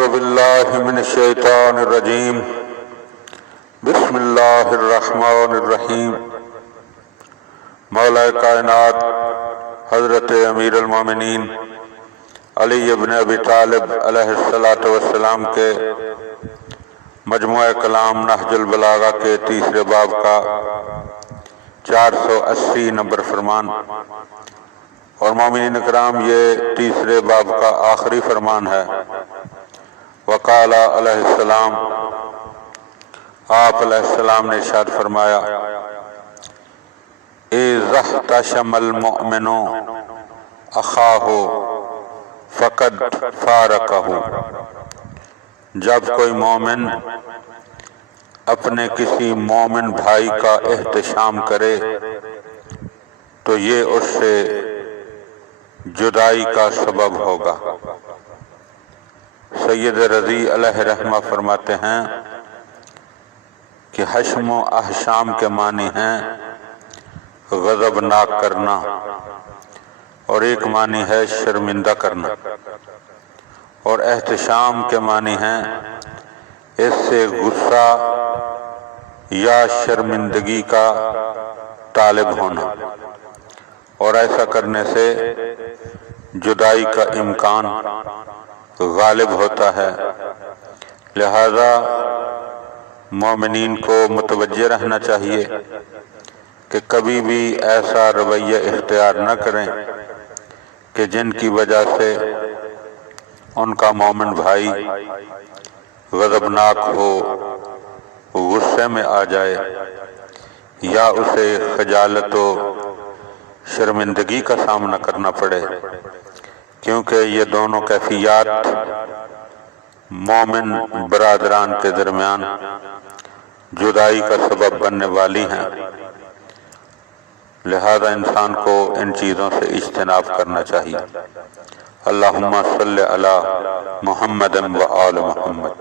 اعوذ باللہ من الشیطان الرجیم بسم اللہ الرحمن الرحیم۔ مولا کائنات حضرت امیر المومنین علی ابن ابی طالب علیہ السلام کے مجموعہ کلام نہج البلاغہ کے تیسرے باب کا 480 نمبر فرمان، اور مومنین اکرام یہ تیسرے باب کا آخری فرمان ہے۔ وقال علیہ السلام، آپ علیہ السلام نے ارشاد فرمایا، اذا احتشم المؤمن اخاہ فقد فارقہ، جب کوئی مومن اپنے کسی مومن بھائی کا احتشام کرے تو یہ اس سے جدائی کا سبب ہوگا۔ سید رضی علیہ رحمہ فرماتے ہیں کہ حشم و احشام کے معنی ہیں غضبناک کرنا، اور ایک معنی ہے شرمندہ کرنا، اور احتشام کے معنی ہیں اس سے غصہ یا شرمندگی کا طالب ہونا، اور ایسا کرنے سے جدائی کا امکان غالب ہوتا ہے۔ لہذا مومنین کو متوجہ رہنا چاہیے کہ کبھی بھی ایسا رویہ اختیار نہ کریں کہ جن کی وجہ سے ان کا مومن بھائی غضبناک ہو، غصے میں آ جائے، یا اسے خجالت و شرمندگی کا سامنا کرنا پڑے، کیونکہ یہ دونوں کیفیات مومن برادران کے درمیان جدائی کا سبب بننے والی ہیں۔ لہذا انسان کو ان چیزوں سے اجتناب کرنا چاہیے۔ اللہم صلی علی محمد و آل محمد۔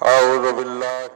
اعوذ باللہ